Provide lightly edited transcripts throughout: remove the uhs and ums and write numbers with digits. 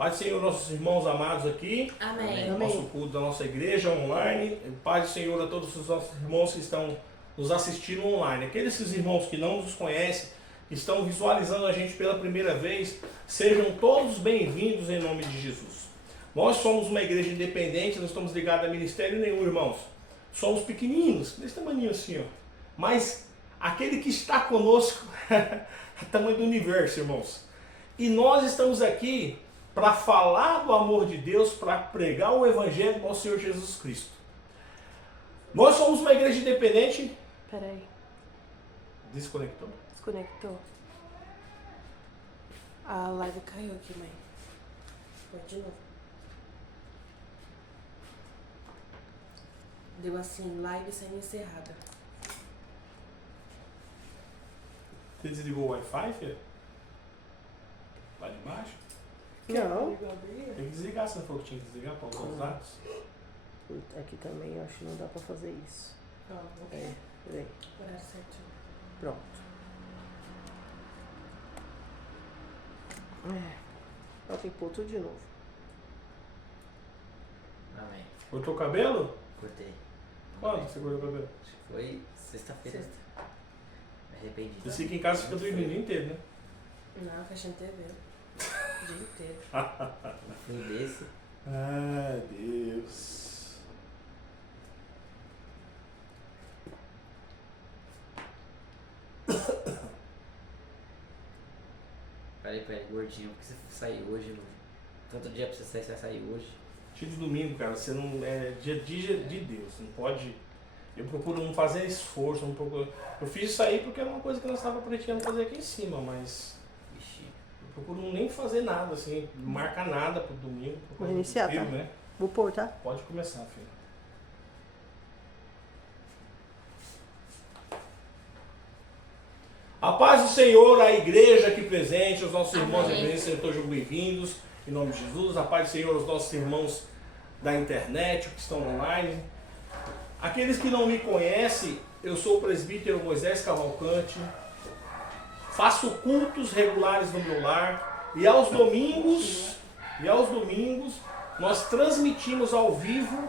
Paz do Senhor, nossos irmãos amados aqui. Amém. Nosso culto da nossa igreja online. Paz do Senhor a todos os nossos irmãos que estão nos assistindo online. Aqueles irmãos que não nos conhecem, que estão visualizando a gente pela primeira vez, sejam todos bem-vindos em nome de Jesus. Nós somos uma igreja independente, não estamos ligados a ministério nenhum, irmãos. Somos pequeninos, desse tamanho assim, ó. Mas aquele que está conosco é o tamanho do universo, irmãos. E nós estamos aqui para falar do amor de Deus, para pregar o Evangelho ao Senhor Jesus Cristo. Nós somos uma igreja independente. Peraí, Desconectou? desconectou. A live caiu aqui, mãe. Põe de novo. Deu assim, live sendo encerrada. Você desligou o Wi-Fi, filho? Lá de baixo? Não. Tem que desligar, se não for que tinha que desligar para usar os dados. Aqui também eu acho que não dá pra fazer isso. É, peraí. Horário certinho. Pronto. Ó, tem que pôr tudo de novo. Amém. Cortou o cabelo? Cortei. Quando você cortou o cabelo? Acho que foi sexta-feira. Me arrependi. Você fica em casa e fica dormindo o dia inteiro, né? Não, fechando TV. O dia inteiro. Um fim desse. Ai, Deus. Peraí, gordinho, por que você saiu hoje, mano? Tanto dia pra você sair, você vai sair hoje. Dia de domingo, cara, você não é dia de Deus, não pode. Eu procuro não fazer esforço, não procuro. Eu fiz isso aí porque era uma coisa que nós estávamos pretendendo fazer aqui em cima, mas Vixe. eu procuro nem fazer nada, assim, não marcar nada pro domingo. Vou iniciar, tá? Né? Vou pôr, tá? Pode começar, filho. A paz do Senhor, a igreja aqui presente, os nossos irmãos da igreja, sejam todos bem-vindos, em nome de Jesus. A paz do Senhor, os nossos irmãos da internet, que estão online. Aqueles que não me conhecem, eu sou o presbítero Moisés Cavalcante, faço cultos regulares no meu lar, e aos domingos, nós transmitimos ao vivo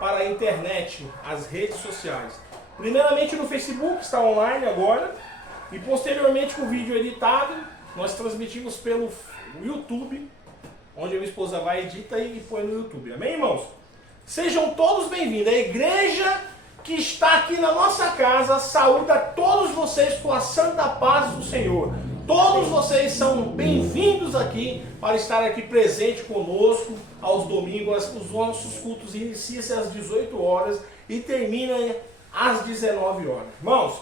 para a internet, as redes sociais. Primeiramente no Facebook, está online agora, e posteriormente com o vídeo editado, nós transmitimos pelo YouTube, onde a minha esposa vai, edita e põe no YouTube. Amém, irmãos? Sejam todos bem-vindos. A igreja que está aqui na nossa casa saúda todos vocês com a santa paz do Senhor. Todos vocês são bem-vindos aqui para estar aqui presente conosco aos domingos. Os nossos cultos iniciam-se às 18 horas e terminam às 19 horas. Irmãos,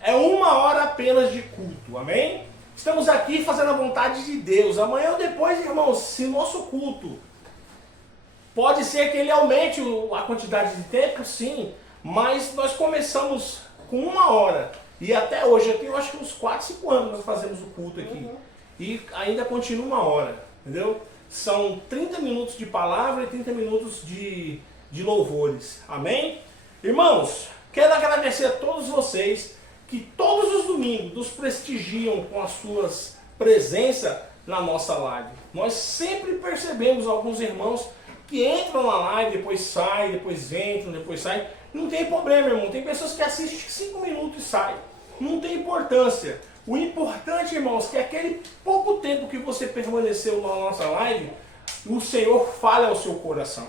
é 1 hora apenas de culto, amém? Estamos aqui fazendo a vontade de Deus. Amanhã ou depois, irmãos, se nosso culto pode ser que ele aumente a quantidade de tempo, sim, mas nós começamos com 1 hora. E até hoje, eu tenho acho que uns 4, 5 anos nós fazemos o culto aqui. E ainda continua 1 hora, entendeu? São 30 minutos de palavra e 30 minutos de louvores. Amém? Irmãos, quero agradecer a todos vocês que todos os domingos nos prestigiam com as suas presenças na nossa live. Nós sempre percebemos alguns irmãos que entram na live, depois saem, depois entram, depois saem. Não tem problema, irmão. Tem pessoas que assistem 5 minutos e saem. Não tem importância. O importante, irmãos, é que aquele pouco tempo que você permaneceu na nossa live, o Senhor fale ao seu coração.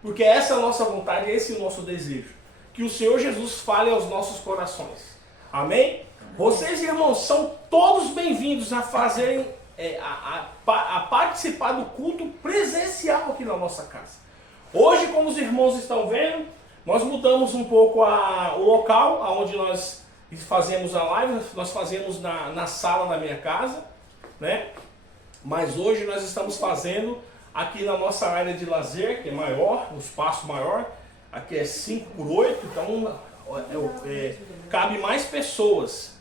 Porque essa é a nossa vontade, esse é o nosso desejo. Que o Senhor Jesus fale aos nossos corações. Amém? Vocês, irmãos, são todos bem-vindos a fazerem, a participar do culto presencial aqui na nossa casa. Hoje, como os irmãos estão vendo, nós mudamos um pouco o local onde nós fazemos a live. Nós fazemos na sala da minha casa, né? Mas hoje nós estamos fazendo aqui na nossa área de lazer, que é maior, um espaço maior. Aqui é 5x8, então cabe mais pessoas.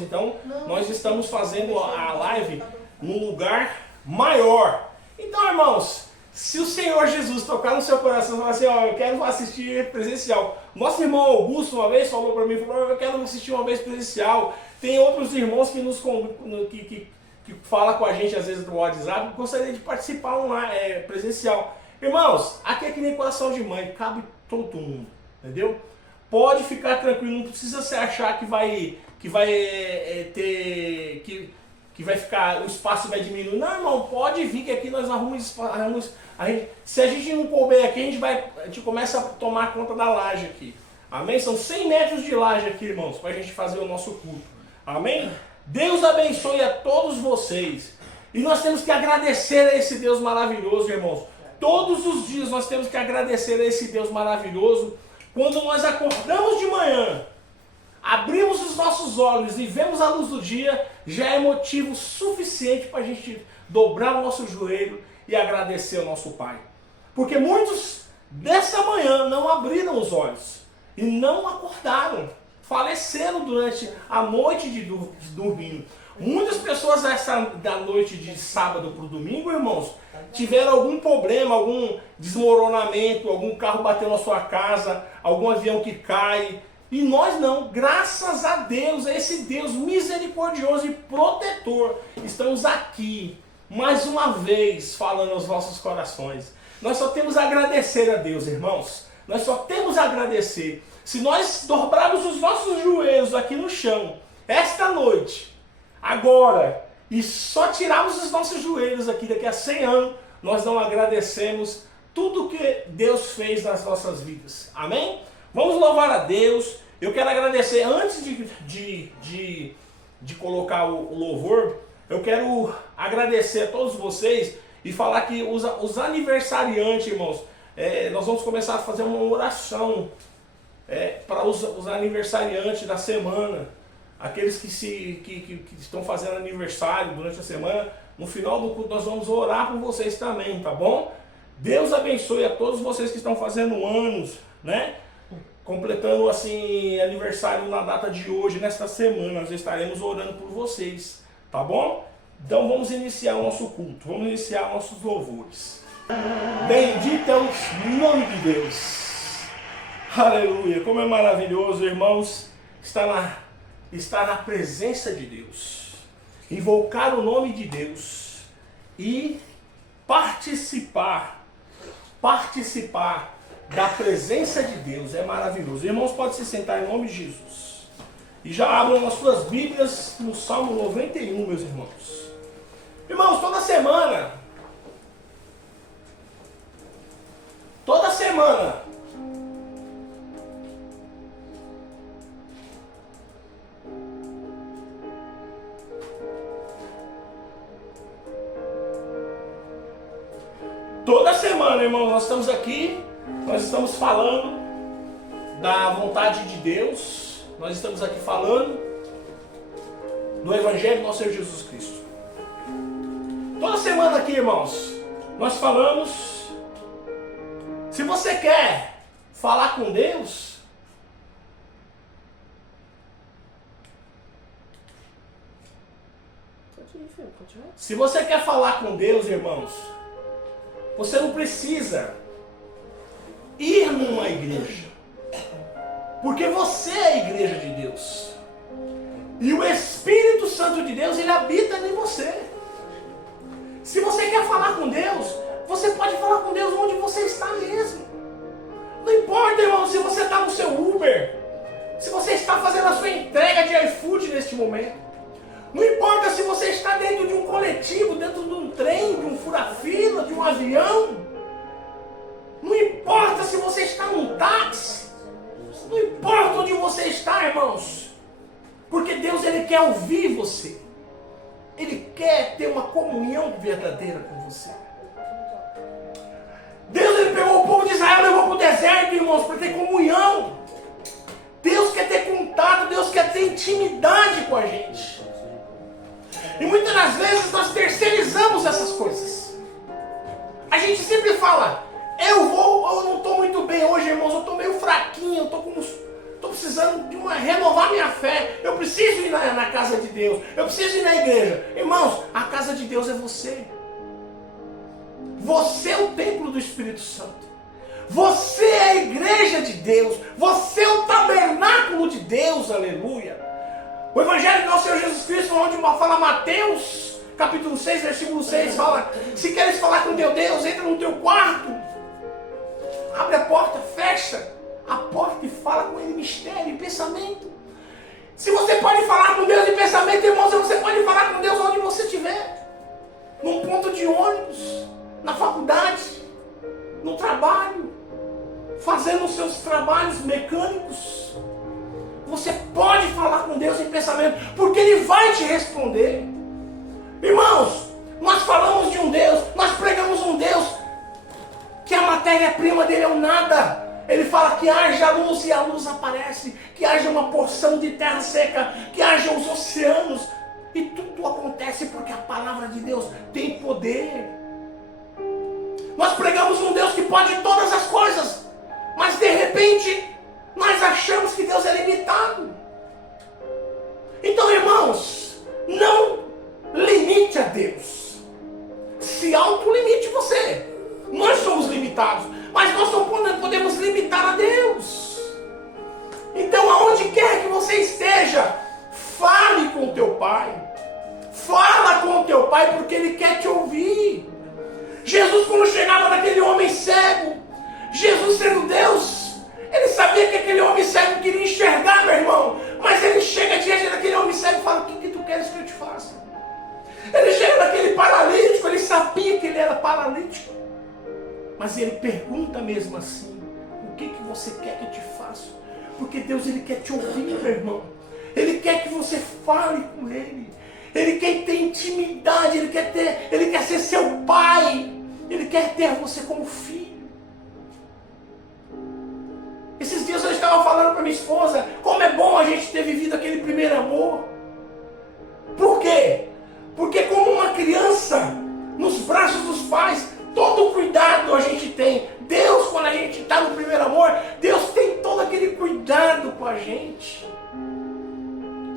Então nós estamos fazendo a live num lugar maior. Então, irmãos, se o Senhor Jesus tocar no seu coração e falar assim, ó, eu quero assistir presencial. Nosso irmão Augusto uma vez falou para mim, falou, eu quero assistir uma vez presencial. Tem outros irmãos que que fala com a gente às vezes no WhatsApp, gostaria de participar presencial. Irmãos, aqui é que nem coração de mãe, cabe todo mundo, entendeu? Pode ficar tranquilo, não precisa se achar que vai ficar, o espaço vai diminuir. Não, irmão, pode vir que aqui nós arrumamos se a gente não couber aqui, a gente começa a tomar conta da laje aqui. Amém? São 100 metros de laje aqui, irmãos, para a gente fazer o nosso culto. Amém? Deus abençoe a todos vocês. E nós temos que agradecer a esse Deus maravilhoso, irmãos. Todos os dias nós temos que agradecer a esse Deus maravilhoso. Quando nós acordamos de manhã, abrimos os nossos olhos e vemos a luz do dia, já é motivo suficiente para a gente dobrar o nosso joelho e agradecer ao nosso Pai. Porque muitos dessa manhã não abriram os olhos e não acordaram, faleceram durante a noite de dormindo. Muitas pessoas da noite de sábado para o domingo, irmãos, tiveram algum problema, algum desmoronamento, algum carro bateu na sua casa, algum avião que cai. E nós não, graças a Deus, a esse Deus misericordioso e protetor, estamos aqui, mais uma vez, falando aos nossos corações. Nós só temos a agradecer a Deus, irmãos. Nós só temos a agradecer. Se nós dobrarmos os nossos joelhos aqui no chão, esta noite, agora, e só tirarmos os nossos joelhos aqui daqui a 100 anos, nós não agradecemos tudo que Deus fez nas nossas vidas. Amém? Vamos louvar a Deus. Eu quero agradecer, antes de colocar o louvor, eu quero agradecer a todos vocês e falar que os aniversariantes, irmãos, nós vamos começar a fazer uma oração para os aniversariantes da semana, aqueles que estão fazendo aniversário durante a semana. No final do culto nós vamos orar por vocês também, tá bom? Deus abençoe a todos vocês que estão fazendo anos, né? Completando assim aniversário na data de hoje, nesta semana, nós estaremos orando por vocês, tá bom? Então vamos iniciar o nosso culto, vamos iniciar nossos louvores. Bendito é o nome de Deus. Aleluia, como é maravilhoso, irmãos, estar na presença de Deus, invocar o nome de Deus e participar da presença de Deus, é maravilhoso. Irmãos, pode se sentar em nome de Jesus. E já abram as suas Bíblias no Salmo 91, meus irmãos. Irmãos, toda semana, toda semana, irmãos, nós estamos aqui, nós estamos falando da vontade de Deus, nós estamos aqui falando do Evangelho do nosso Senhor Jesus Cristo. Toda semana aqui, irmãos, nós falamos, se você quer falar com Deus, se você quer falar com Deus, irmãos, você não precisa ir numa igreja, porque você é a igreja de Deus. E o Espírito Santo de Deus, ele habita em você. Se você quer falar com Deus, você pode falar com Deus onde você está mesmo. Não importa, irmão, se você está no seu Uber, se você está fazendo a sua entrega de iFood neste momento. Não importa se você está dentro de um coletivo, dentro de um trem, de um fura-fila, de um avião. Não importa se você está num táxi. Não importa onde você está, irmãos. Porque Deus, ele quer ouvir você. Ele quer ter uma comunhão verdadeira com você. Deus, ele pegou o povo de Israel e levou para o deserto, irmãos, para ter comunhão. Deus quer ter contato, Deus quer ter intimidade com a gente. E muitas das vezes nós terceirizamos essas coisas. A gente sempre fala, eu não estou muito bem hoje, irmãos, eu estou meio fraquinho, estou precisando renovar minha fé, eu preciso ir na casa de Deus, eu preciso ir na igreja. Irmãos, a casa de Deus é você. Você é o templo do Espírito Santo. Você é a igreja de Deus. Você é o tabernáculo de Deus, aleluia. O Evangelho do nosso Senhor Jesus Cristo, onde fala Mateus, capítulo 6, versículo 6, fala: se queres falar com teu Deus, entra no teu quarto, abre a porta, fecha a porta e fala com ele em mistério, em pensamento. Se você pode falar com Deus em pensamento, irmãos, você pode falar com Deus onde você estiver. Num ponto de ônibus, na faculdade, no trabalho, fazendo os seus trabalhos mecânicos. Você pode falar com Deus em pensamento, porque Ele vai te responder. Irmãos, nós falamos de um Deus, nós pregamos um Deus que a matéria-prima dele é um nada. Ele fala que haja luz e a luz aparece, que haja uma porção de terra seca, que haja os oceanos, e tudo acontece porque a palavra de Deus tem poder. Nós pregamos um Deus que pode todas as coisas, mas de repente nós achamos que Deus é limitado. Então, irmãos, não limite a Deus. Se autolimite você. Nós somos limitados, mas nós não podemos limitar a Deus. Então, aonde quer que você esteja, fale com o teu Pai. Fala com o teu Pai, porque Ele quer te ouvir. Jesus, quando chegava naquele homem cego, Jesus sendo Deus, Ele sabia que aquele homem cego queria enxergar, meu irmão. Mas Ele chega diante daquele homem cego e fala: o que tu queres que eu te faça? Ele chega naquele paralítico, Ele sabia que ele era paralítico, mas Ele pergunta mesmo assim: o que você quer que eu te faça? Porque Deus, Ele quer te ouvir, meu irmão. Ele quer que você fale com Ele. Ele quer ter intimidade, Ele quer ser seu pai. Ele quer ter você como filho. Esses dias eu estava falando para minha esposa como é bom a gente ter vivido aquele primeiro amor. Por quê? Porque como uma criança nos braços dos pais, todo cuidado a gente tem. Deus, quando a gente está no primeiro amor, Deus tem todo aquele cuidado com a gente.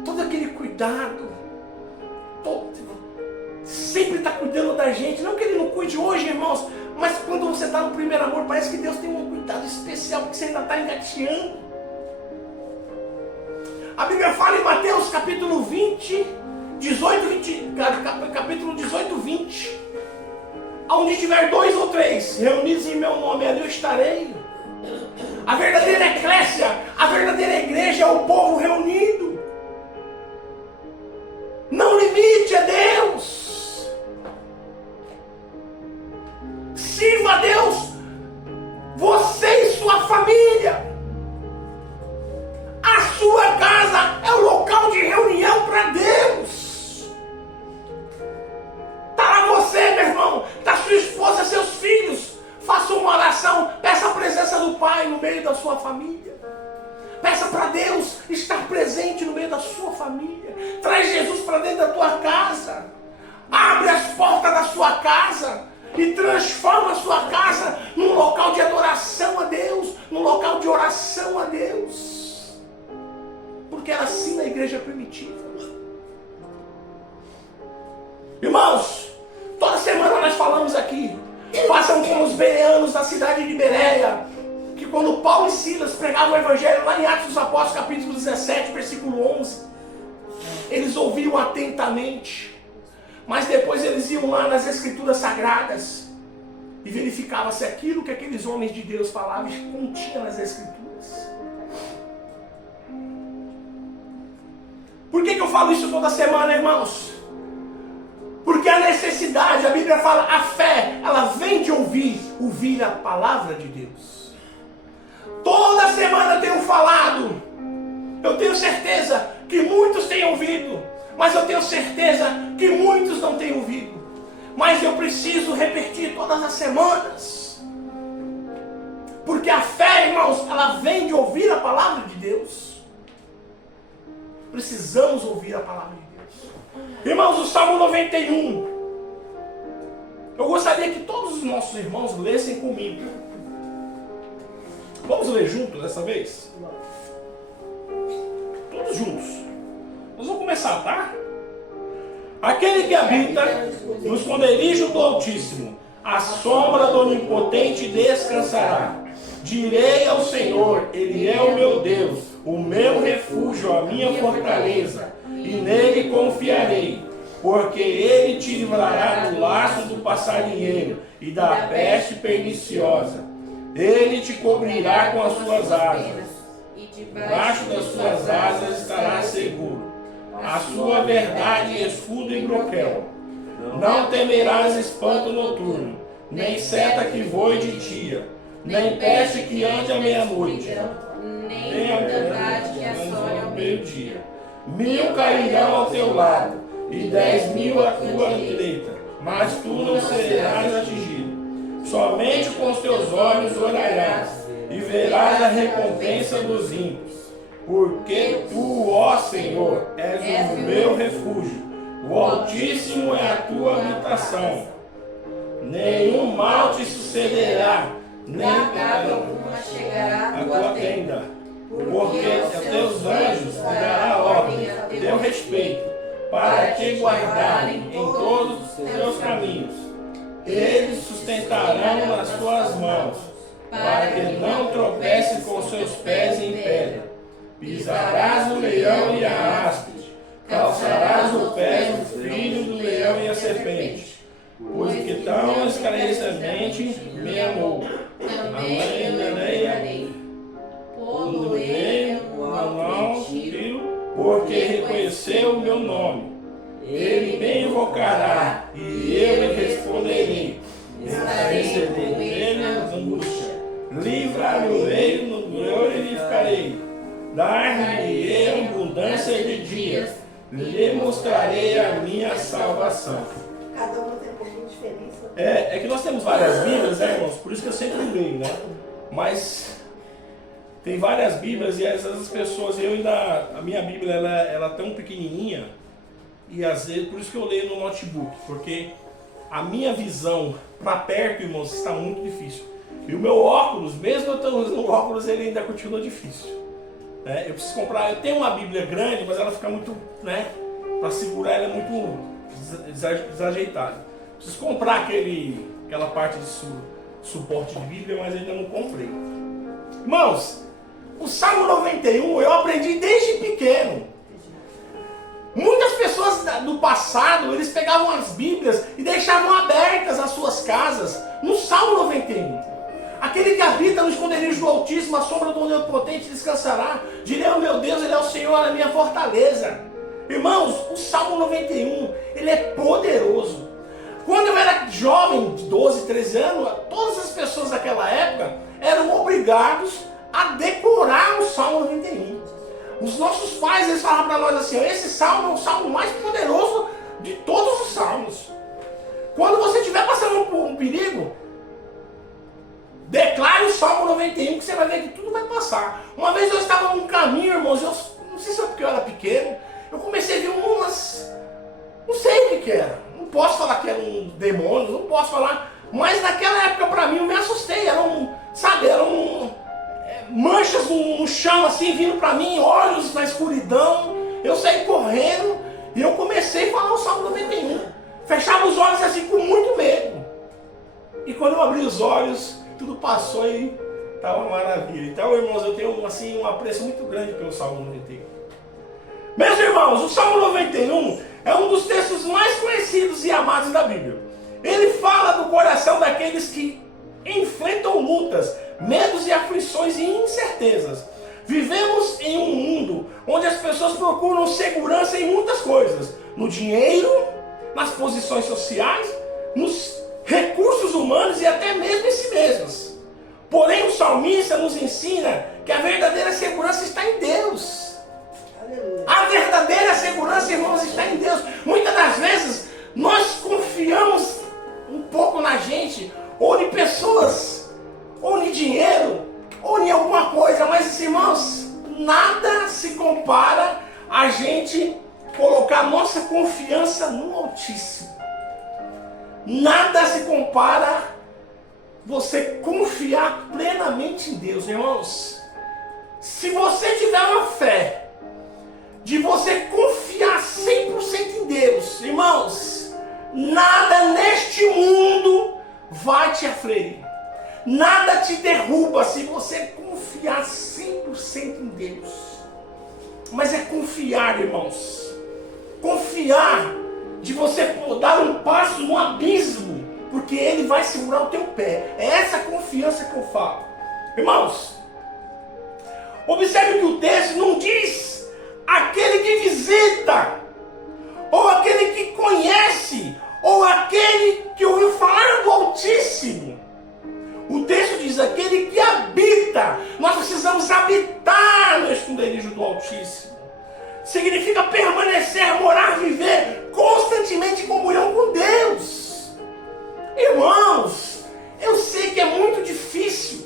Todo aquele cuidado. Sempre está cuidando da gente. Não que Ele não cuide hoje, irmãos, mas quando você está no primeiro amor, parece que Deus tem um cuidado especial, porque você ainda está engateando. A Bíblia fala em Mateus capítulo 20, capítulo 18, 20. Onde tiver 2 ou 3 reunidos em meu nome, ali eu estarei. A verdadeira eclésia, a verdadeira igreja é o povo reunido. Não limite a Deus. Sirva a Deus, você e sua família. A sua casa é o local de reunião para Deus. Está lá você, meu irmão, está sua esposa, seus filhos. Faça uma oração, peça a presença do Pai no meio da sua família. Peça para Deus estar presente no meio da sua família. Traz Jesus para dentro da tua casa. Abre as portas da sua casa e transforma a sua casa num local de adoração a Deus, num local de oração a Deus. Porque era assim na igreja primitiva. Irmãos, toda semana nós falamos aqui. Façam como os bereanos da cidade de Bereia, que quando Paulo e Silas pregavam o Evangelho lá em Atos dos Apóstolos, capítulo 17, versículo 11, eles ouviam atentamente, mas depois eles iam lá nas Escrituras Sagradas e verificavam se aquilo que aqueles homens de Deus falavam continha nas Escrituras. Por que eu falo isso toda semana, irmãos? Porque a necessidade, a Bíblia fala, a fé, ela vem de ouvir a palavra de Deus. Toda semana eu tenho falado, eu tenho certeza que muitos têm ouvido, mas eu tenho certeza que muitos não têm ouvido. Mas eu preciso repetir todas as semanas, porque a fé, irmãos, ela vem de ouvir a palavra de Deus. Precisamos ouvir a palavra de Deus. Irmãos, o Salmo 91, eu gostaria que todos os nossos irmãos lessem comigo. Vamos ler juntos dessa vez? Todos juntos. Nós vamos começar, tá? Aquele que habita no esconderijo do Altíssimo, à sombra do Onipotente descansará. Direi ao Senhor, Ele é o meu Deus, o meu refúgio, a minha fortaleza, e nele confiarei. porque ele te livrará do laço do passarinheiro e da peste perniciosa. Ele te cobrirá com as suas asas, E debaixo das suas asas estará seguro. A sua verdade escudo e broquel. Não temerás espanto noturno, nem seta que voe de dia, nem peste que ande à meia-noite, nem a verdade que assole ao meio-dia. 1000 cairão ao teu lado, e 10.000 à tua direita, mas tu não serás atingido. Somente com os teus olhos olharás, e verás a recompensa dos ímpios. Porque tu, ó Senhor, és o meu refúgio, o Altíssimo é a tua habitação. Nenhum mal te sucederá, nem praga alguma chegará à tua tenda, porque aos teus anjos dará ordem a teu respeito, para te guardarem em todos os teus caminhos. Eles sustentarão nas tuas mãos, para que não tropece com seus pés em pedra. Pisarás o leão e a áspide, calçarás o pé do filho do leão e a serpente, pois que tão esclarecidamente me amou. Também enganei, pô-lo-ei no alto retiro, porque reconheceu o meu nome. Ele me invocará, e eu lhe responderei. Estarei com ele na angústia. Livrar-o-ei no glorificarei. Dar-lhe abundância de dias. Lhe mostrarei a minha salvação. Cada uma tem um pouquinho de diferença. É que nós temos várias Bíblias, né, irmãos? Por isso que eu sempre leio, né? Mas tem várias Bíblias e às vezes as pessoas, a minha Bíblia ela é tão pequenininha, e às vezes, por isso que eu leio no notebook, porque a minha visão para perto, irmãos, está muito difícil. E o meu óculos, mesmo eu estando usando óculos, ele ainda continua difícil. Eu preciso comprar, eu tenho uma Bíblia grande, mas ela fica muito, para segurar ela é muito desajeitada. Preciso comprar aquela parte de suporte de Bíblia, mas ainda não comprei. Irmãos, o Salmo 91 eu aprendi desde pequeno. Muitas pessoas do passado, eles pegavam as Bíblias e deixavam abertas as suas casas no Salmo 91. Aquele que habita no esconderijo do Altíssimo, a sombra do Onipotente descansará. Direi ao meu Deus, ele é o Senhor, a minha fortaleza. Irmãos, o Salmo 91, ele é poderoso. Quando eu era jovem, de 12, 13 anos, todas as pessoas daquela época eram obrigados a decorar o Salmo 91. Os nossos pais, eles falavam para nós assim, esse salmo é o salmo mais poderoso de todos os salmos. Quando você estiver passando por um perigo, declare o Salmo 91 que você vai ver que tudo vai passar. Uma vez eu estava num caminho, irmãos, eu não sei se é porque eu era pequeno, eu comecei a ver umas... não sei o que era. Não posso falar que eram demônios, não posso falar. Mas naquela época para mim eu me assustei. Eram manchas no chão assim, vindo para mim, olhos na escuridão. Eu saí correndo e eu comecei a falar o Salmo 91. Fechava os olhos assim com muito medo. E quando eu abri os olhos, tudo passou e estava uma maravilha. Então, irmãos, eu tenho assim, um apreço muito grande pelo Salmo 91. Meus irmãos, o Salmo 91 é um dos textos mais conhecidos e amados da Bíblia. Ele fala do coração daqueles que enfrentam lutas, medos e aflições e incertezas. Vivemos em um mundo onde as pessoas procuram segurança em muitas coisas. No dinheiro, nas posições sociais, nos recursos humanos e até mesmo em si mesmos. Porém, o salmista nos ensina que a verdadeira segurança está em Deus. Aleluia. A verdadeira segurança, irmãos, está em Deus. Muitas das vezes, nós confiamos um pouco na gente, ou em pessoas, ou em dinheiro, ou em alguma coisa. Mas, irmãos, nada se compara a gente colocar nossa confiança no Altíssimo. Nada se compara você confiar plenamente em Deus, irmãos. Se você tiver uma fé de você confiar 100% em Deus, irmãos, nada neste mundo vai te afligir. Nada te derruba se você confiar 100% em Deus. Mas é confiar, irmãos. Confiar de você dar um passo no abismo, porque Ele vai segurar o teu pé. É essa confiança que eu falo. Irmãos, observe que o texto não diz aquele que visita, ou aquele que conhece, ou aquele que ouviu falar do Altíssimo. O texto diz aquele que habita. Nós precisamos habitar no esconderijo do Altíssimo. Significa permanecer, morar, viver constantemente em comunhão com Deus. Irmãos, eu sei que é muito difícil,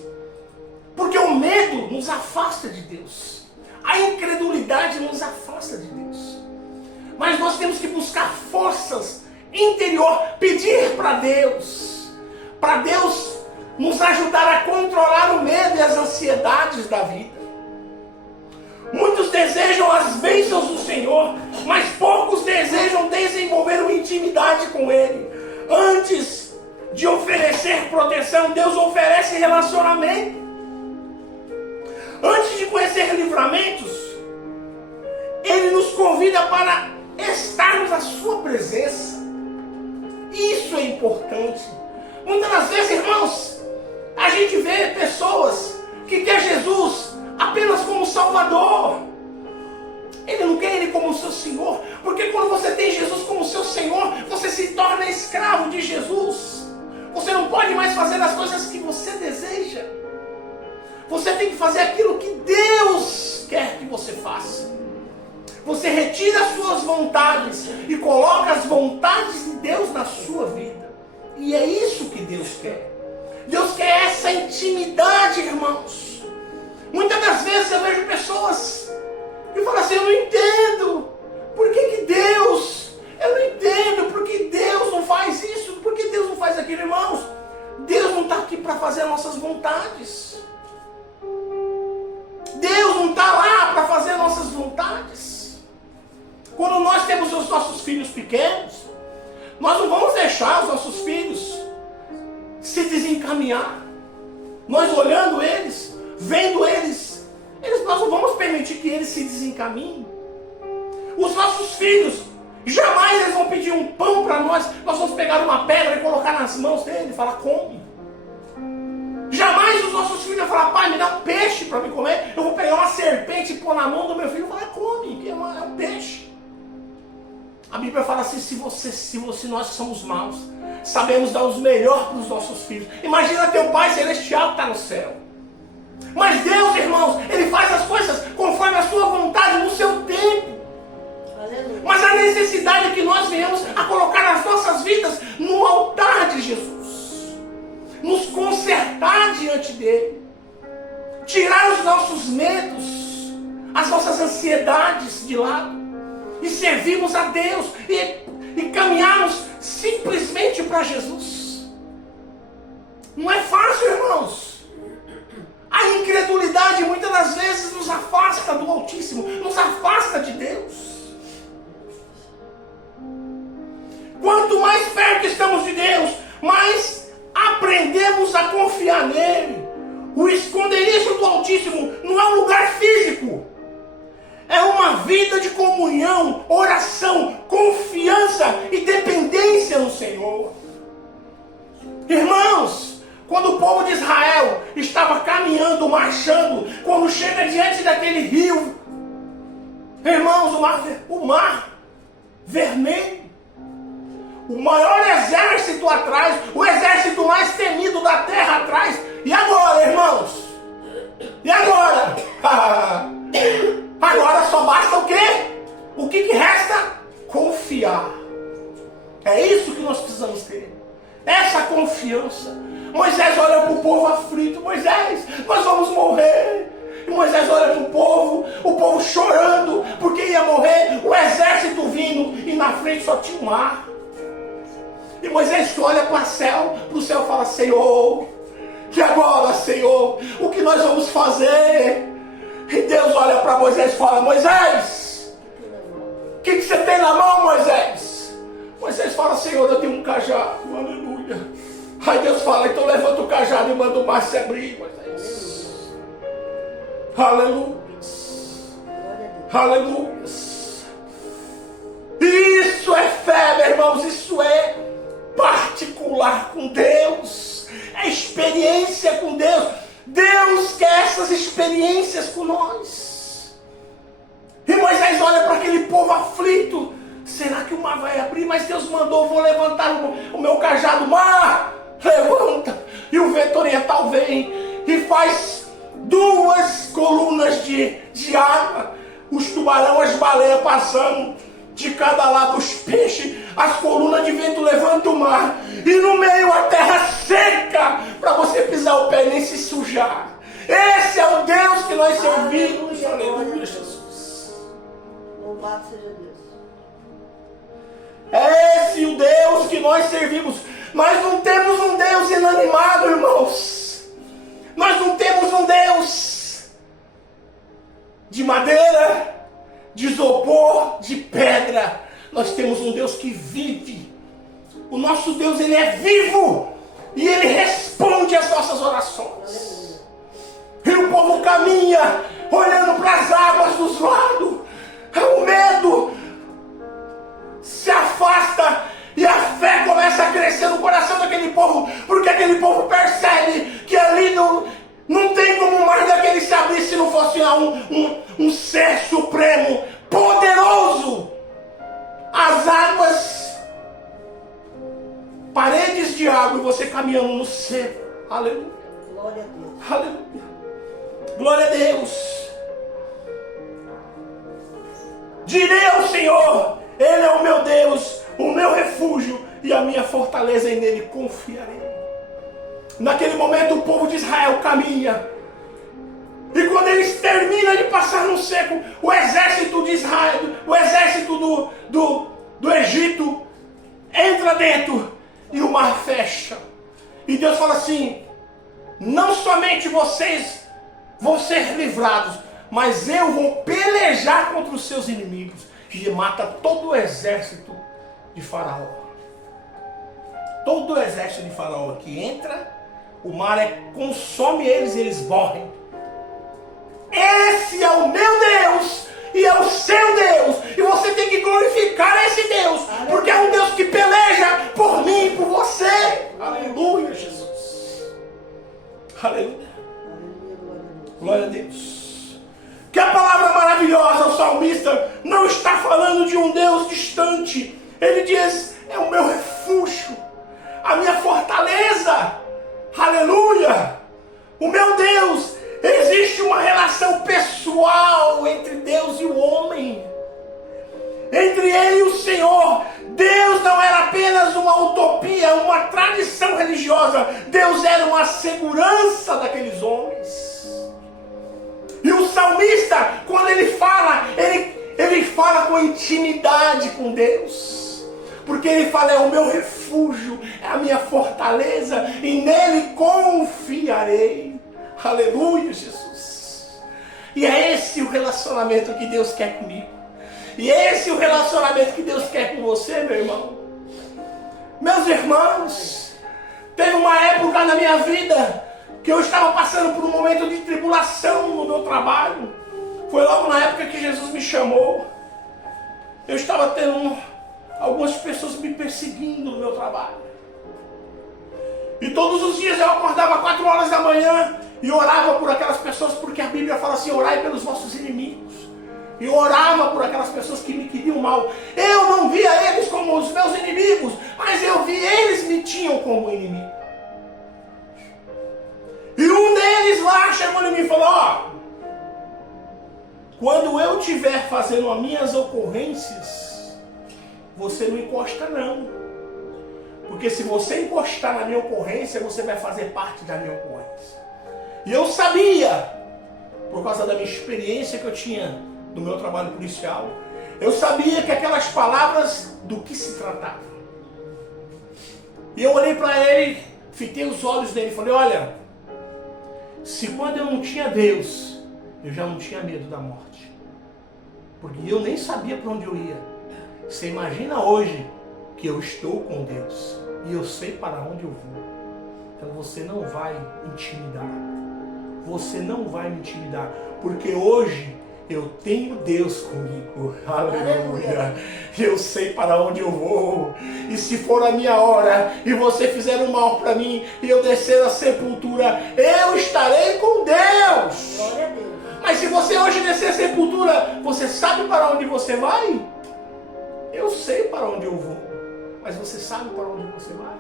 porque o medo nos afasta de Deus. A incredulidade nos afasta de Deus. Mas nós temos que buscar forças interior, pedir para Deus nos ajudar a controlar o medo e as ansiedades da vida. Muitos desejam as bênçãos do Senhor, mas poucos desejam desenvolver uma intimidade com Ele. Antes de oferecer proteção, Deus oferece relacionamento. Antes de conhecer livramentos, Ele nos convida para estarmos na Sua presença. Isso é importante. Muitas das vezes, irmãos, a gente vê pessoas que quer Jesus apenas como Salvador. Ele não quer Ele como seu Senhor, porque quando você tem Jesus como seu Senhor, você se torna escravo de Jesus. Você não pode mais fazer as coisas que você deseja. Você tem que fazer aquilo que Deus quer que você faça. Você retira as suas vontades e coloca as vontades de Deus na sua vida. E é isso que Deus quer. Deus quer essa intimidade, irmãos. Muitas das vezes eu vejo pessoas que falam assim: eu não entendo. Por que Deus? Eu não entendo. Por que Deus não faz isso? Por que Deus não faz aquilo, irmãos? Deus não está aqui para fazer nossas vontades. Deus não está lá para fazer nossas vontades. Quando nós temos os nossos filhos pequenos, nós não vamos deixar os nossos filhos se desencaminhar. Nós olhando eles, vendo eles, nós não vamos permitir que eles se desencaminhem. Os nossos filhos, jamais eles vão pedir um pão para nós. Nós vamos pegar uma pedra e colocar nas mãos dele e falar: come. Jamais os nossos filhos vão falar: pai, me dá um peixe para me comer. Eu vou pegar uma serpente e pôr na mão do meu filho e falar: come, é um peixe. A Bíblia fala assim: se nós que somos maus sabemos dar os melhores para os nossos filhos, imagina teu Pai Celestial que está no céu. Mas Deus, irmãos, Ele faz as coisas conforme a sua vontade, no seu tempo. Aleluia. Mas a necessidade é que nós venhamos a colocar as nossas vidas no altar de Jesus, nos consertar diante dEle, tirar os nossos medos, as nossas ansiedades de lado, e servirmos a Deus e caminharmos simplesmente para Jesus. Não é fácil, irmãos. A incredulidade muitas das vezes nos afasta do Altíssimo, nos afasta de Deus. Quanto mais perto estamos de Deus, mais aprendemos a confiar nele. O esconderijo do Altíssimo não é um lugar físico. É uma vida de comunhão, oração, confiança e dependência no Senhor. Irmãos, quando o povo de Israel estava caminhando, marchando, quando chega diante daquele rio, irmãos, o mar vermelho, o maior exército atrás, o exército mais temido da terra atrás. E agora, irmãos? E agora? Agora só basta o quê? O que resta? Confiar. É isso que nós precisamos ter. Essa confiança. Moisés olha para o povo aflito: Moisés, nós vamos morrer. E Moisés olha para o povo chorando porque ia morrer, o exército vindo e na frente só tinha o mar. E Moisés olha para o céu e fala: Senhor, que agora, Senhor, o que nós vamos fazer? E Deus olha para Moisés e fala: Moisés, o que você tem na mão, Moisés? Moisés fala: Senhor, eu tenho um cajado. Aleluia. Aí Deus fala: então levanta o cajado e manda o mar se abrir, Moisés. Aleluia. Aleluia. Isso é fé. fé, meus irmãos, isso é particular com Deus. É experiência com Deus. Deus quer essas experiências com nós. E Moisés olha para aquele povo aflito. Será que o mar vai abrir? Mas Deus mandou, vou levantar o meu cajado. Mar, levanta. E o vento oriental vem e faz 2 colunas de água. Os tubarão, as baleias passando de cada lado, os peixes, as colunas de vento levantam o mar. E no meio a terra seca, para você pisar o pé e nem se sujar. Esse é o Deus que nós servimos. Aleluia, Jesus. Louvado seja Deus. É esse o Deus que nós servimos. Nós não temos um Deus inanimado, irmãos. Nós não temos um Deus de madeira, de isopor, de pedra. Nós temos um Deus que vive. O nosso Deus, ele é vivo. E ele responde às nossas orações. E o povo caminha, olhando para as águas dos lados. O medo se afasta e a fé começa a crescer no coração daquele povo, porque aquele povo percebe que ali não tem como mais daquele se abrir se não fosse um ser supremo, poderoso. As águas, paredes de água e você caminhando no seco. Aleluia. Glória a Deus. Aleluia. Glória a Deus. Direi ao Senhor, Ele é o meu Deus, o meu refúgio e a minha fortaleza, e nele confiarei. Naquele momento o povo de Israel caminha. E quando eles terminam de passar no seco, o exército de Israel, o exército do Egito, entra dentro e o mar fecha. E Deus fala assim, não somente vocês vão ser livrados, mas eu vou pelejar contra os seus inimigos. E mata todo o exército de Faraó. Todo o exército de Faraó que entra, o mar consome eles e eles morrem. Esse é o meu Deus e é o seu Deus. E você tem que glorificar esse Deus, porque é um Deus que peleja por mim e por você. Aleluia, Jesus. Aleluia. Glória a Deus. Que a palavra maravilhosa, o salmista não está falando de um Deus distante. Ele diz, é o meu refúgio, a minha fortaleza. Aleluia. O meu Deus. Existe uma relação pessoal entre Deus e o homem. Entre ele e o Senhor. Deus não era apenas uma utopia, uma tradição religiosa. Deus era uma segurança daqueles homens. E o salmista, quando ele fala, ele fala com intimidade com Deus. Porque ele fala, é o meu refúgio, é a minha fortaleza, e nele confiarei. Aleluia, Jesus. E é esse o relacionamento que Deus quer comigo. E é esse o relacionamento que Deus quer com você, meu irmão. Meus irmãos, teve uma época na minha vida que eu estava passando por um momento de tribulação no meu trabalho. Foi logo na época que Jesus me chamou. Eu estava tendo algumas pessoas me perseguindo no meu trabalho. E todos os dias eu acordava 4 horas da manhã e orava por aquelas pessoas, porque a Bíblia fala assim, orai pelos vossos inimigos. E eu orava por aquelas pessoas que me queriam mal. Eu não via eles como os meus inimigos, mas eu vi eles me tinham como inimigo. E um deles lá chegou em mim e falou, ó, quando eu estiver fazendo as minhas ocorrências, você não encosta não. Porque se você encostar na minha ocorrência, você vai fazer parte da minha ocorrência. E eu sabia, por causa da minha experiência que eu tinha no meu trabalho policial, eu sabia que aquelas palavras do que se tratava. E eu olhei para ele, fitei os olhos dele e falei, olha, se quando eu não tinha Deus, eu já não tinha medo da morte. Porque eu nem sabia para onde eu ia. Você imagina hoje que eu estou com Deus e eu sei para onde eu vou. Então você não vai intimidar. Você não vai me intimidar. Porque hoje Eu tenho Deus comigo, aleluia. Eu sei para onde eu vou. E se for a minha hora e você fizer o mal para mim e eu descer à sepultura, eu estarei com Deus. Glória a Deus. Mas se você hoje descer à sepultura, você sabe para onde você vai? Eu sei para onde eu vou, mas você sabe para onde você vai?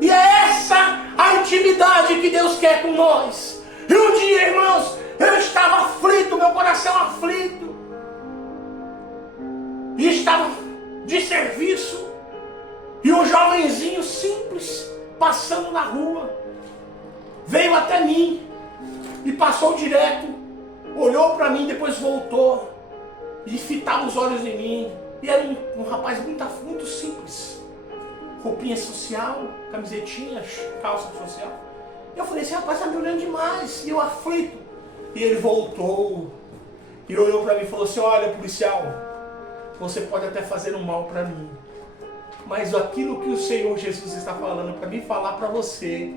E é essa a intimidade que Deus quer com nós. E um dia, irmãos, eu estava aflito, meu coração aflito. E estava de serviço. E um jovenzinho simples, passando na rua, veio até mim e passou direto. Olhou para mim, depois voltou e fitava os olhos em mim. E era um rapaz muito simples. Roupinha social, camisetinha, calça social. Eu falei, esse rapaz está me olhando demais. E eu aflito. E ele voltou e olhou para mim e falou assim, olha, policial, você pode até fazer um mal para mim, mas aquilo que o Senhor Jesus está falando para mim falar para você,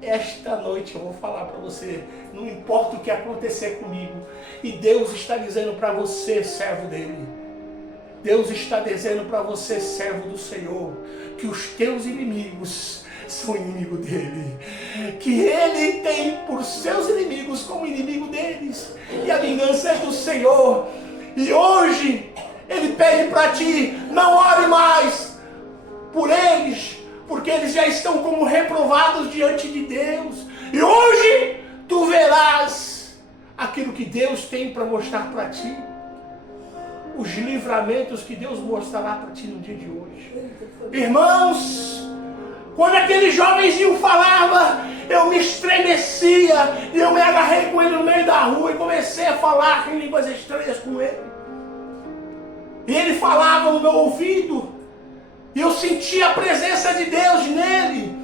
esta noite eu vou falar para você, não importa o que acontecer comigo. E Deus está dizendo para você, servo dele, Deus está dizendo para você, servo do Senhor, que os teus inimigos são inimigo dele, que ele tem por seus inimigos como inimigo deles, e a vingança é do Senhor. E hoje ele pede para ti, não ore mais por eles, porque eles já estão como reprovados diante de Deus. E hoje tu verás aquilo que Deus tem para mostrar para ti, os livramentos que Deus mostrará para ti no dia de hoje. Irmãos, quando aquele jovenzinho falava, eu me estremecia e eu me agarrei com ele no meio da rua e comecei a falar em línguas estranhas com ele. E ele falava no meu ouvido e eu sentia a presença de Deus nele.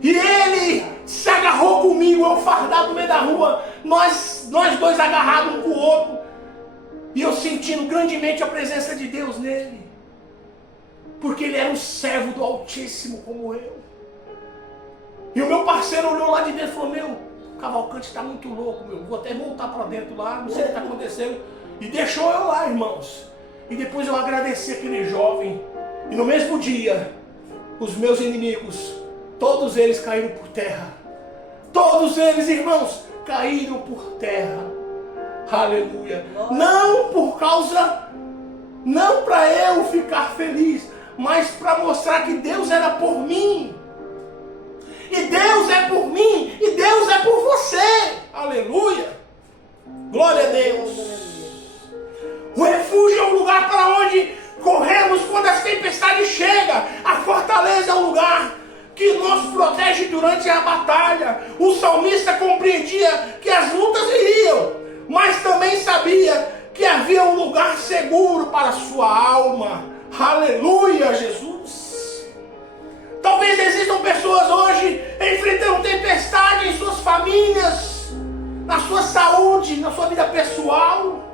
E ele se agarrou comigo, eu fardado no meio da rua, nós dois agarrados um com o outro. E eu sentindo grandemente a presença de Deus nele. Porque ele era um servo do Altíssimo como eu. E o meu parceiro olhou lá de dentro e falou, meu, o Cavalcante está muito louco, meu. Vou até voltar para dentro lá, não sei o que está acontecendo. E deixou eu lá, irmãos. E depois eu agradeci aquele jovem. E no mesmo dia, os meus inimigos, todos eles caíram por terra. Todos eles, irmãos, caíram por terra. Aleluia. Não por causa, não para eu ficar feliz, mas para mostrar que Deus era por mim. E Deus é por mim, e Deus é por você. Aleluia. Glória a Deus. O refúgio é um lugar para onde corremos quando as tempestades chegam. A fortaleza é um lugar que nos protege durante a batalha. O salmista compreendia que as lutas iriam, mas também sabia que havia um lugar seguro para a sua alma. Aleluia, Jesus. Talvez existam pessoas hoje enfrentando tempestade em suas famílias, na sua saúde, na sua vida pessoal,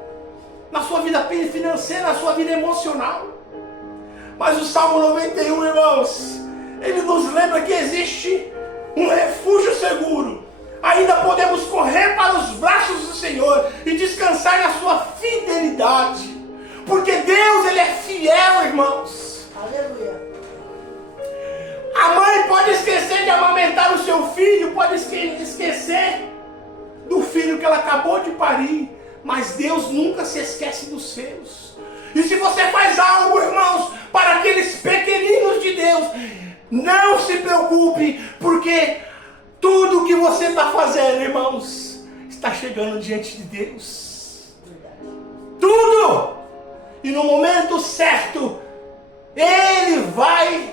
na sua vida financeira, na sua vida emocional. Mas o Salmo 91, irmãos, ele nos lembra que existe um refúgio seguro. Ainda podemos correr para os braços do Senhor e descansar na sua fidelidade. Porque Deus, ele é fiel, irmãos. Aleluia. A mãe pode esquecer de amamentar o seu filho, pode esquecer do filho que ela acabou de parir, mas Deus nunca se esquece dos seus. E se você faz algo, irmãos, para aqueles pequeninos de Deus, não se preocupe, porque tudo que você está fazendo, irmãos, está chegando diante de Deus. Tudo! E no momento certo, Ele vai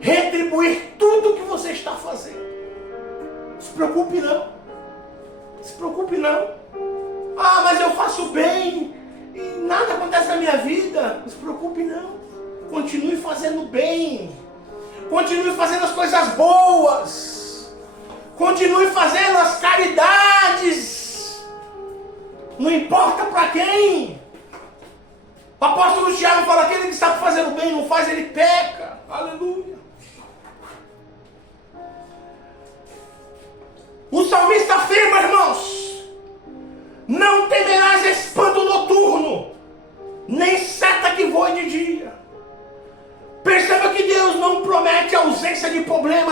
retribuir tudo o que você está fazendo. Não se preocupe não. Não se preocupe não. Ah, mas eu faço bem e nada acontece na minha vida. Não se preocupe não. Continue fazendo bem. Continue fazendo as coisas boas. Continue fazendo as caridades. Não importa para quem. O apóstolo Tiago fala que aquele que sabe fazer o bem não faz, ele peca. Aleluia. O salmista afirma, irmãos,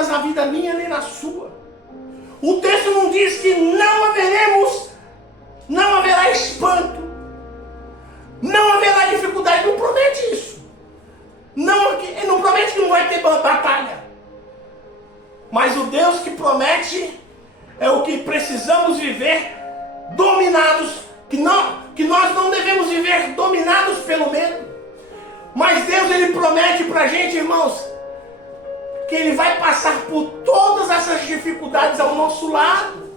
trevas na vida minha nem na sua. O texto não diz que não haverá espanto, não haverá dificuldade, não promete isso. Ele não promete que não vai ter batalha. Mas o Deus que promete é o que precisamos viver dominados, que nós não devemos viver dominados pelo medo. Mas Deus, Ele promete pra gente, irmãos, que Ele vai passar por todas essas dificuldades ao nosso lado.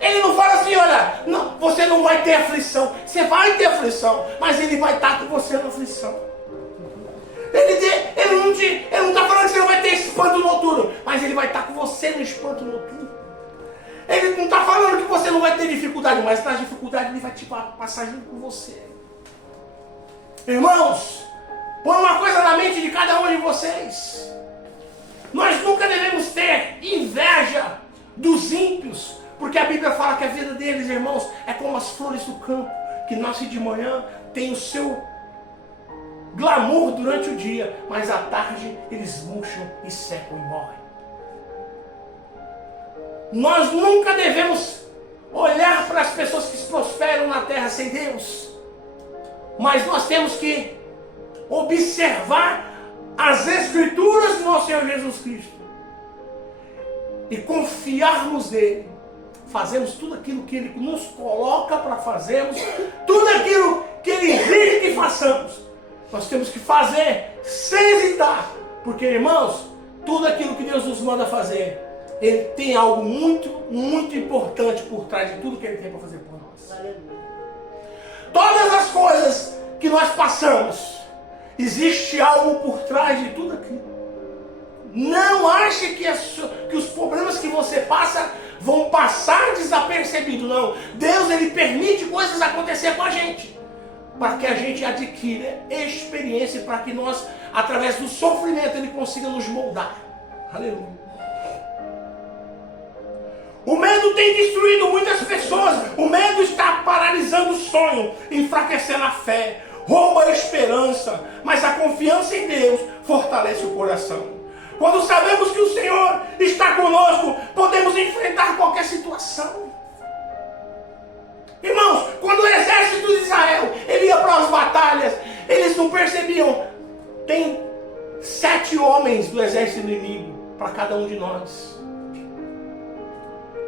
Ele não fala assim, olha, não, você não vai ter aflição. Você vai ter aflição, mas Ele vai estar com você na aflição. Ele não está falando que você não vai ter espanto noturno, mas Ele vai estar com você no espanto noturno. Ele não está falando que você não vai ter dificuldade, mas nas dificuldades Ele vai te passar junto com você. Irmãos, põe uma coisa na mente de cada um de vocês. Nós nunca devemos ter inveja dos ímpios, porque a Bíblia fala que a vida deles, irmãos, é como as flores do campo, que nasce de manhã, tem o seu glamour durante o dia, mas à tarde eles murcham e secam e morrem. Nós nunca devemos olhar para as pessoas que prosperam na terra sem Deus, mas nós temos que observar as Escrituras do nosso Senhor Jesus Cristo e confiarmos nele. Fazemos tudo aquilo que Ele nos coloca para fazermos, tudo aquilo que Ele exige que façamos. Nós temos que fazer sem hesitar, porque, irmãos, tudo aquilo que Deus nos manda fazer, Ele tem algo muito, muito importante por trás de tudo que Ele tem para fazer por nós. Todas as coisas que nós passamos, existe algo por trás de tudo aquilo. Não ache que os problemas que você passa vão passar desapercebidos, não. Deus, Ele permite coisas acontecer com a gente, para que a gente adquira experiência, para que nós, através do sofrimento, Ele consiga nos moldar. Aleluia. O medo tem destruído muitas pessoas. O medo está paralisando o sonho, enfraquecendo a fé, rouba a esperança, mas a confiança em Deus fortalece o coração. Quando sabemos que o Senhor está conosco, podemos enfrentar qualquer situação. Irmãos, quando o exército de Israel ele ia para as batalhas, eles não percebiam. Tem 7 homens do exército inimigo para cada um de nós.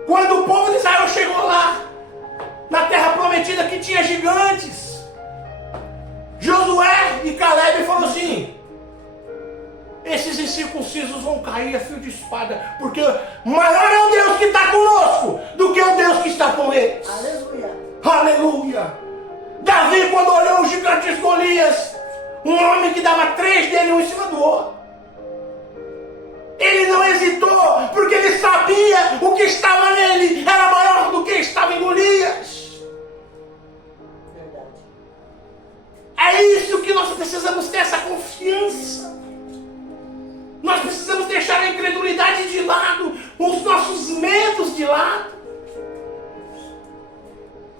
Quando o povo de Israel chegou lá, na terra prometida que tinha gigantes, Josué e Caleb falaram assim: esses incircuncisos vão cair a fio de espada, porque maior é o Deus que está conosco do que o Deus que está com eles. Aleluia. Aleluia. Davi, quando olhou o gigante Golias, um homem que dava 3 dele um em cima do outro, ele não hesitou, porque ele sabia o que estava nele era maior do que estava em Golias. Verdade. É isso que nós precisamos ter, essa confiança. Nós precisamos deixar a incredulidade de lado, os nossos medos de lado,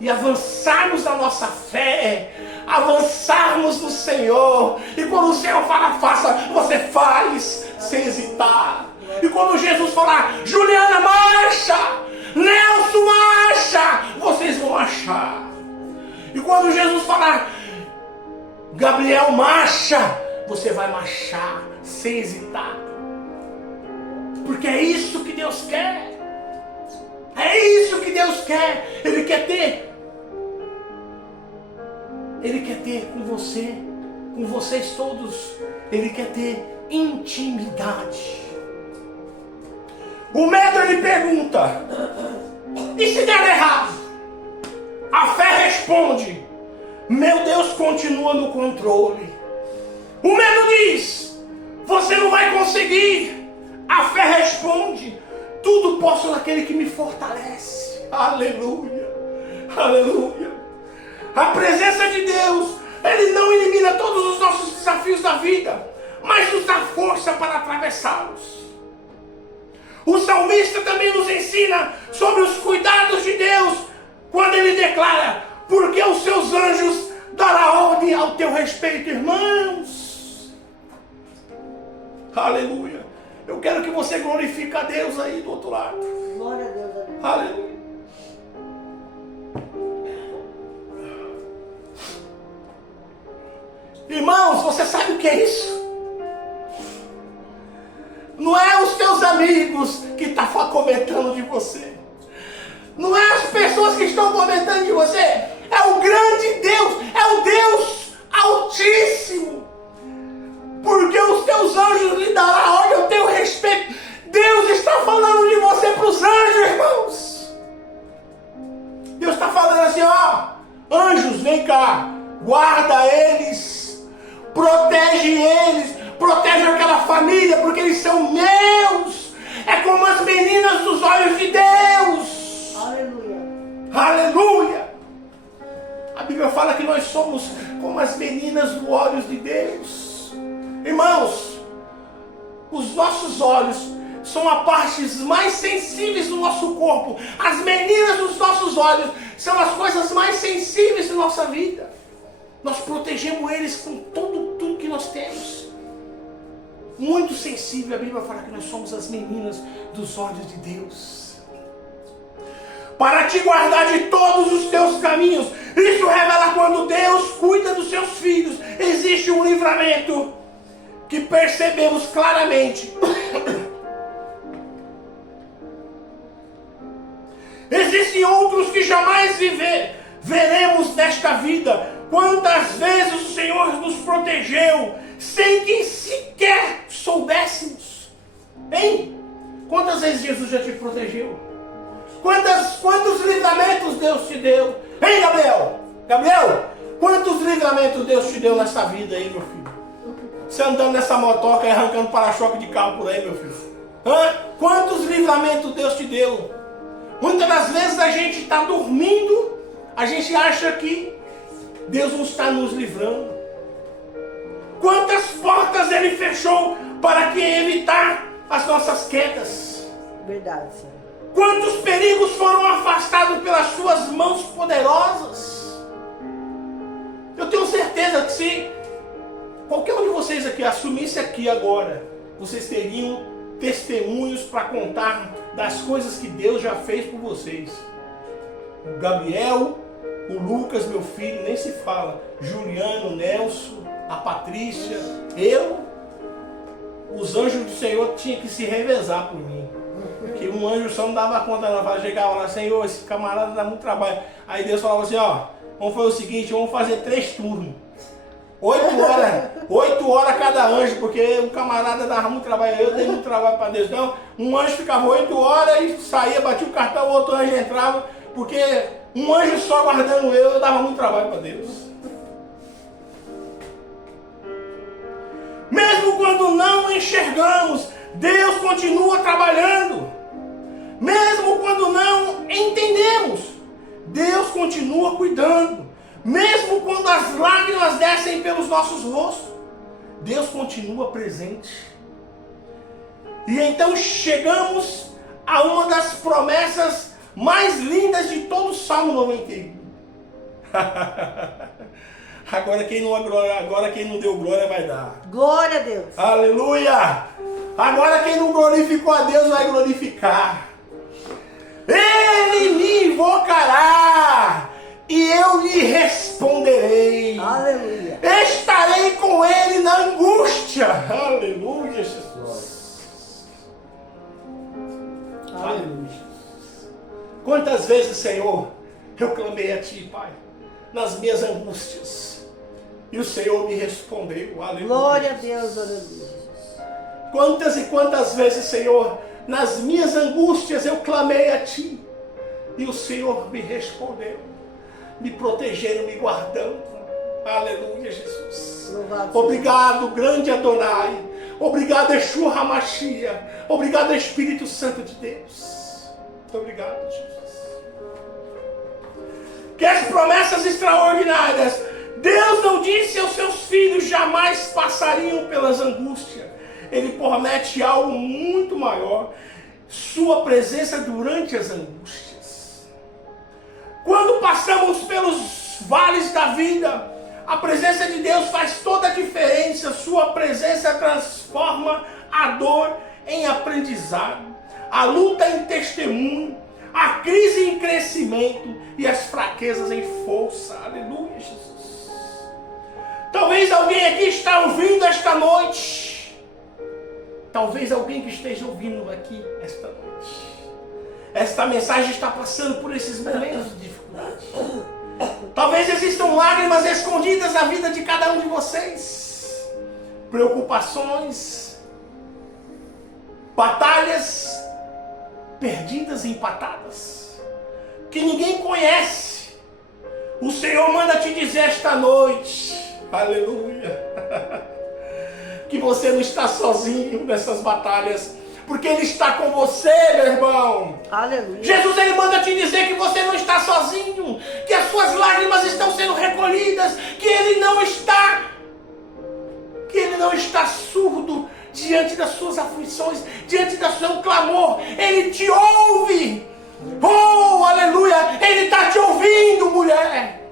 e avançarmos na nossa fé, avançarmos no Senhor. E quando o Senhor fala faça, você faz sem hesitar. E quando Jesus falar Juliana marcha, Nelson marcha, vocês vão marchar. E quando Jesus falar Gabriel marcha, você vai marchar sem hesitar. Porque é isso que Deus quer. É isso que Deus quer. Ele quer ter com vocês todos, Ele quer ter intimidade. O medo, ele pergunta: e se der errado? A fé responde: meu Deus continua no controle. O medo diz: você não vai conseguir. A fé responde: tudo posso naquele que me fortalece. Aleluia, aleluia. A presença de Deus, Ele não elimina todos os nossos desafios da vida, mas nos dá força para atravessá-los. O salmista também nos ensina sobre os cuidados de Deus, quando ele declara: porque os seus anjos dará ordem ao teu respeito. Irmãos, aleluia. Eu quero que você glorifique a Deus aí do outro lado. Glória a Deus. Aleluia. Irmãos, você sabe o que é isso? Não é os teus amigos que estão comentando de você. Não é as pessoas que estão comentando de você. É o grande Deus. É o Deus Altíssimo. Porque os teus anjos lhe darão ordem, eu tenho respeito. Deus está falando de você para os anjos, irmãos. Deus está falando assim, ó. Anjos, vem cá. Guarda eles. Protege eles. Protege aquela família, porque eles são meus. É como as meninas dos olhos de Deus. Aleluia. Aleluia. A Bíblia fala que nós somos como as meninas dos olhos de Deus. Irmãos, os nossos olhos são as partes mais sensíveis do nosso corpo. As meninas dos nossos olhos são as coisas mais sensíveis da nossa vida. Nós protegemos eles com tudo que nós temos. Muito sensível, a Bíblia fala que nós somos as meninas dos olhos de Deus. Para te guardar de todos os teus caminhos. Isso revela quando Deus cuida dos seus filhos. Existe um livramento que percebemos claramente. Existem outros que jamais veremos nesta vida. Quantas vezes o Senhor nos protegeu sem que sequer soubéssemos? Hein? Quantas vezes Jesus já te protegeu? Quantos livramentos Deus te deu? Hein, Gabriel? Gabriel, quantos livramentos Deus te deu nessa vida aí, meu filho? Você andando nessa motoca e arrancando para-choque de carro por aí, meu filho. Hã? Quantos livramentos Deus te deu? Muitas das vezes a gente está dormindo, a gente acha que Deus não está nos livrando. Quantas portas Ele fechou para que evitar as nossas quedas? Verdade, Senhor. Quantos perigos foram afastados pelas suas mãos poderosas? Eu tenho certeza que se qualquer um de vocês aqui assumisse aqui agora, vocês teriam testemunhos para contar das coisas que Deus já fez por vocês. O Gabriel, o Lucas, meu filho, nem se fala. Juliano, Nelson, a Patrícia, eu. Os anjos do Senhor tinham que se revezar por mim. Porque um anjo só não dava conta, não. Chegava lá, Senhor, esse camarada dá muito trabalho. Aí Deus falava assim, ó, vamos fazer o seguinte, vamos fazer 3 turnos. 8 horas cada anjo, porque o camarada dava muito trabalho, eu dei muito trabalho para Deus. Então, um anjo ficava 8 horas e saía, batia o cartão, o outro anjo entrava, porque um anjo só guardando eu dava muito trabalho para Deus. Mesmo quando não enxergamos, Deus continua trabalhando. Mesmo quando não entendemos, Deus continua cuidando. Mesmo quando as lágrimas descem pelos nossos rostos, Deus continua presente. E então chegamos a uma das promessas mais lindas de todo o Salmo 91. Agora quem não deu glória vai dar. Glória a Deus. Aleluia! Agora quem não glorificou a Deus vai glorificar. Ele me invocará e eu lhe responderei. Aleluia. Estarei com ele na angústia. Aleluia, Jesus. Aleluia. Quantas vezes, Senhor, eu clamei a Ti, Pai, nas minhas angústias, e o Senhor me respondeu. Aleluia. Glória a Deus, aleluia. Quantas e quantas vezes, Senhor, nas minhas angústias eu clamei a Ti, e o Senhor me respondeu, me protegendo, me guardando. Aleluia, Jesus. Louvado Obrigado, grande Adonai. Obrigado, Yeshua HaMashiach. Obrigado, Espírito Santo de Deus. Muito obrigado, Jesus. Que as promessas extraordinárias, Deus não disse aos seus filhos jamais passariam pelas angústias. Ele promete algo muito maior. Sua presença durante as angústias. Quando passamos pelos vales da vida, a presença de Deus faz toda a diferença. Sua presença transforma a dor em aprendizado, a luta em testemunho, a crise em crescimento e as fraquezas em força. Aleluia, Jesus. Talvez alguém aqui está ouvindo esta noite. Talvez alguém que esteja ouvindo aqui esta noite. Esta mensagem está passando por esses momentos de dificuldade. Talvez existam lágrimas escondidas na vida de cada um de vocês. Preocupações, batalhas perdidas e empatadas, que ninguém conhece. O Senhor manda te dizer esta noite, aleluia, que você não está sozinho nessas batalhas, porque Ele está com você, meu irmão. Aleluia. Jesus, Ele manda te dizer que você não está sozinho, que as suas lágrimas estão sendo recolhidas, que Ele não está surdo diante das suas aflições, diante do seu clamor. Ele te ouve. Oh, aleluia. Ele está te ouvindo, mulher.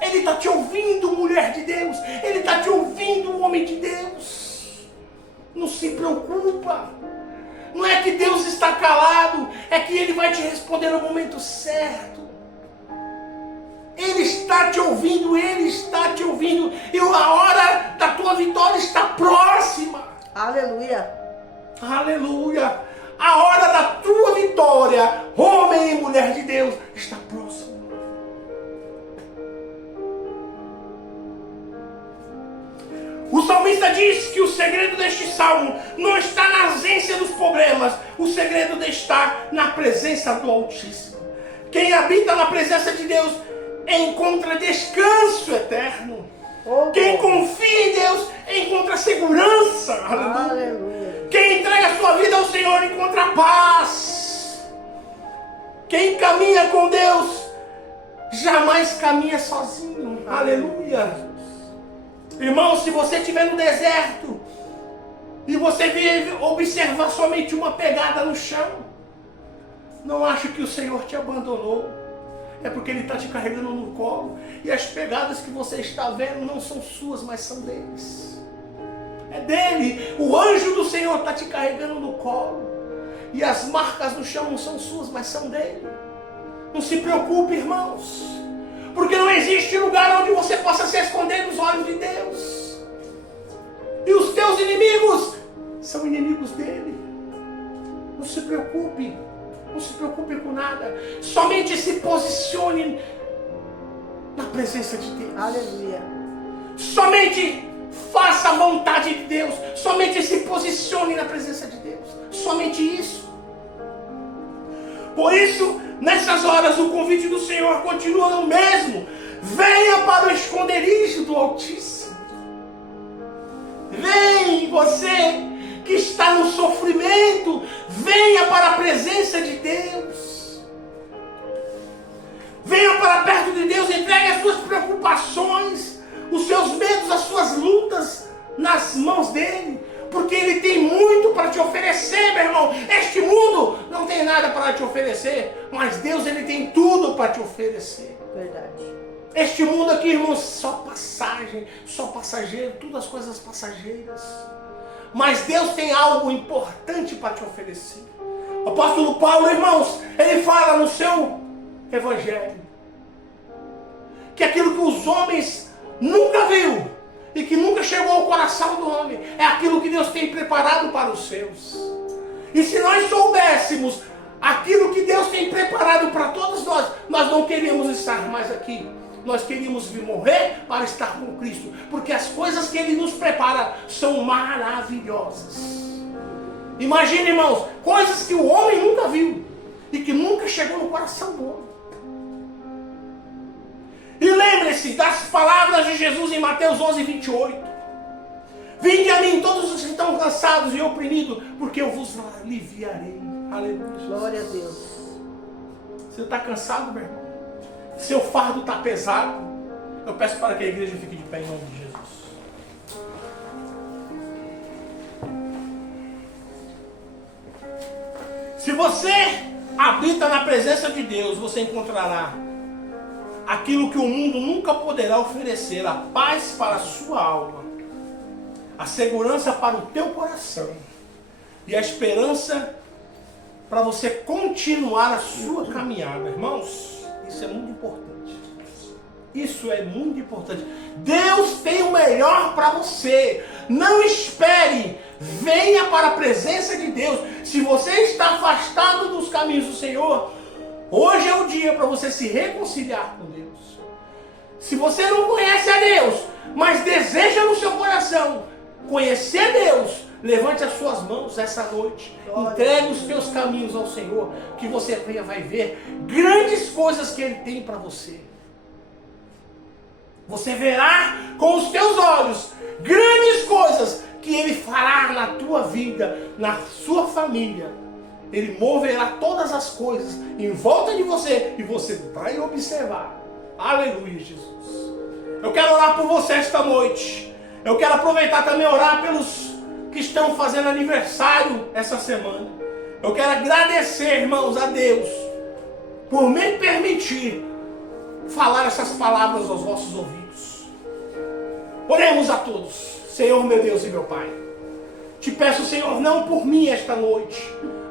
Ele está te ouvindo, mulher de Deus. Ele está te ouvindo, homem de Deus. Não se preocupa. Não é que Deus está calado, é que Ele vai te responder no momento certo. Ele está te ouvindo, Ele está te ouvindo. E a hora da tua vitória está próxima. Aleluia. Aleluia. A hora da tua vitória, homem e mulher de Deus, está próxima. O salmista diz que o segredo deste salmo não está na ausência dos problemas. O segredo está na presença do Altíssimo. Quem habita na presença de Deus encontra descanso eterno. Quem confia em Deus encontra segurança. Aleluia. Aleluia. Quem entrega a sua vida ao Senhor encontra paz. Quem caminha com Deus jamais caminha sozinho. Aleluia. Irmão, se você estiver no deserto e você vive observar somente uma pegada no chão, não ache que o Senhor te abandonou. É porque Ele está te carregando no colo. E as pegadas que você está vendo não são suas, mas são deles. É dele. O anjo do Senhor está te carregando no colo. E as marcas no chão não são suas, mas são dele. Não se preocupe, irmãos. Porque não existe lugar onde você possa se esconder dos olhos de Deus. E os teus inimigos são inimigos dele. Não se preocupe. Não se preocupe com nada. Somente se posicione na presença de Deus. Aleluia. Somente faça a vontade de Deus. Somente se posicione na presença de Deus. Somente isso. Por isso, nessas horas, o convite do Senhor continua o mesmo. Venha para o esconderijo do Altíssimo. Vem você que está no sofrimento, venha para a presença de Deus. Venha para perto de Deus, entregue as suas preocupações, os seus medos, as suas lutas nas mãos dele. Porque Ele tem muito para te oferecer, meu irmão. Este mundo não tem nada para te oferecer, mas Deus, Ele tem tudo para te oferecer. Verdade. Este mundo aqui, irmãos, só passagem, só passageiro, todas as coisas passageiras. Mas Deus tem algo importante para te oferecer. O apóstolo Paulo, irmãos, ele fala no seu evangelho que aquilo que os homens nunca viram e que nunca chegou ao coração do homem é aquilo que Deus tem preparado para os seus. E se nós soubéssemos aquilo que Deus tem preparado para todos nós, nós não queríamos estar mais aqui. Nós queríamos vir morrer para estar com Cristo. Porque as coisas que Ele nos prepara são maravilhosas. Imagine, irmãos, coisas que o homem nunca viu e que nunca chegou no coração do homem. E lembre-se das palavras de Jesus em Mateus 11, 28. Vinde a mim todos os que estão cansados e oprimidos, porque eu vos aliviarei. Aleluia. Glória a Deus. Você está cansado, meu irmão? Seu fardo está pesado? Eu peço para que a igreja fique de pé em nome de Jesus. Se você habita na presença de Deus, você encontrará aquilo que o mundo nunca poderá oferecer: a paz para a sua alma, a segurança para o teu coração, e a esperança para você continuar a sua caminhada. Irmãos, isso é muito importante. Isso é muito importante. Deus tem o melhor para você. Não espere. Venha para a presença de Deus. Se você está afastado dos caminhos do Senhor, hoje é o dia para você se reconciliar com Deus. Se você não conhece a Deus, mas deseja no seu coração conhecer Deus, levante as suas mãos essa noite. Entregue os teus caminhos ao Senhor, que você vai ver grandes coisas que Ele tem para você. Você verá com os teus olhos grandes coisas que Ele fará na tua vida, na sua família. Ele moverá todas as coisas em volta de você e você vai observar. Aleluia, Jesus. Eu quero orar por você esta noite. Eu quero aproveitar também e orar pelos que estão fazendo aniversário essa semana. Eu quero agradecer, irmãos, a Deus por me permitir falar essas palavras aos vossos ouvidos. Oremos a todos. Senhor, meu Deus e meu Pai, te peço, Senhor, não por mim esta noite,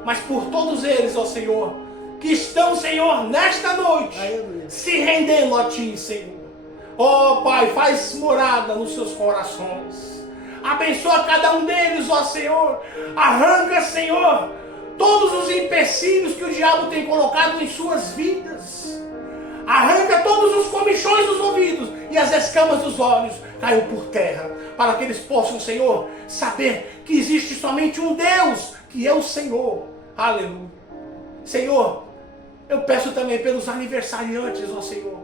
mas por todos eles, ó Senhor, que estão, Senhor, nesta noite, se rendendo a Ti, Senhor. Ó Pai, faz morada nos seus corações. Abençoa cada um deles, ó Senhor. Arranca, Senhor, todos os empecilhos que o diabo tem colocado em suas vidas. Arranca todos os comichões dos ouvidos e as escamas dos olhos caiam por terra, para que eles possam, Senhor, saber que existe somente um Deus, que é o Senhor. Aleluia. Senhor, eu peço também pelos aniversariantes, ó Senhor.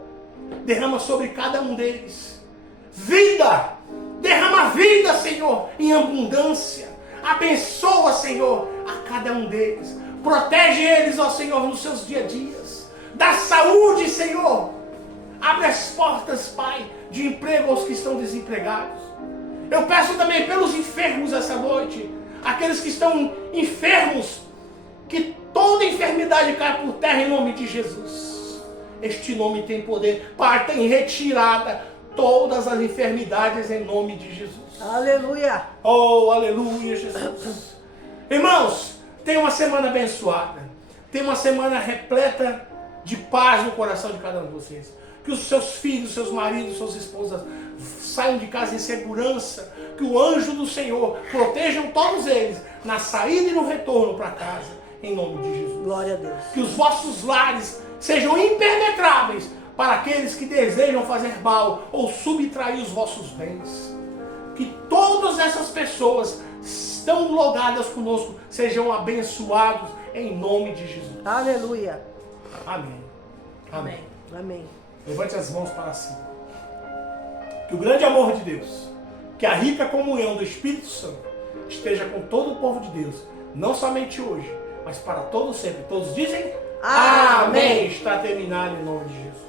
Derrama sobre cada um deles vida. Derrama vida, Senhor, em abundância. Abençoa, Senhor, a cada um deles. Protege eles, ó Senhor, nos seus dia a dias. Dá saúde, Senhor. Abre as portas, Pai, de emprego aos que estão desempregados. Eu peço também pelos enfermos essa noite. Aqueles que estão enfermos, que toda enfermidade caia por terra em nome de Jesus. Este nome tem poder. Parta em retirada todas as enfermidades em nome de Jesus. Aleluia. Oh, aleluia, Jesus. Irmãos, tenha uma semana abençoada. Tenha uma semana repleta de paz no coração de cada um de vocês. Que os seus filhos, seus maridos, suas esposas saiam de casa em segurança. Que o anjo do Senhor protejam todos eles na saída e no retorno para casa. Em nome de Jesus. Glória a Deus. Que os vossos lares sejam impenetráveis para aqueles que desejam fazer mal ou subtrair os vossos bens. Que todas essas pessoas estão logadas conosco sejam abençoados em nome de Jesus. Aleluia. Amém. Amém. Amém. Levante as mãos para cima. Que o grande amor de Deus, que a rica comunhão do Espírito Santo esteja com todo o povo de Deus, não somente hoje, mas para todos sempre. Todos dizem amém. Está terminado em nome de Jesus.